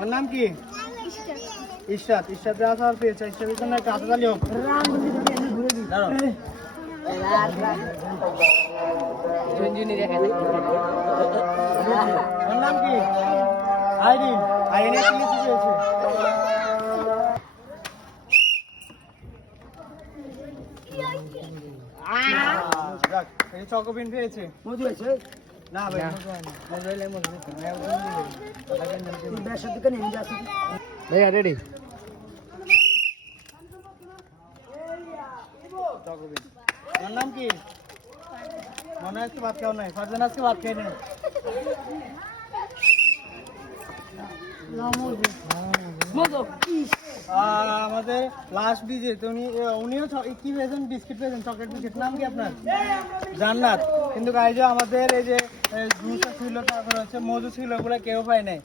ওর নাম কি? ইশরাত। ইশরাত রাসার পেয়েছে। ইশরাতের জন্য একটা হাততালি হোক। দাঁড়াও। ওর নাম কি? আইরিন। আইরিন একটা লিচু পেয়েছে। যাক, এই চকোবিন পেয়েছে। মধু আছে না ভাই, মজা হয় না। মজা হইলে মজা হতো না। একদম দিবে। ব্যবসার দোকানে নিয়ে যাচ্ছে ভাইয়া রেডি? চকোবিন। ওর নাম কি? মনে হয় আজকে ভাত খাওয়া নাই। ফারজান আজকে ভাত খাই নাই। আমাদের লাস্ট বিজে উনিও কি পেয়েছেন? বিস্কিট পেয়েছেন, চকলেট বিস্কিট। নাম কি আপনার? জান্নাত। কিন্তু গাইজ আমাদের এই যে জুস ছিল, তারপর হচ্ছে মধু ছিল, ওগুলো কেউ পায় নাই।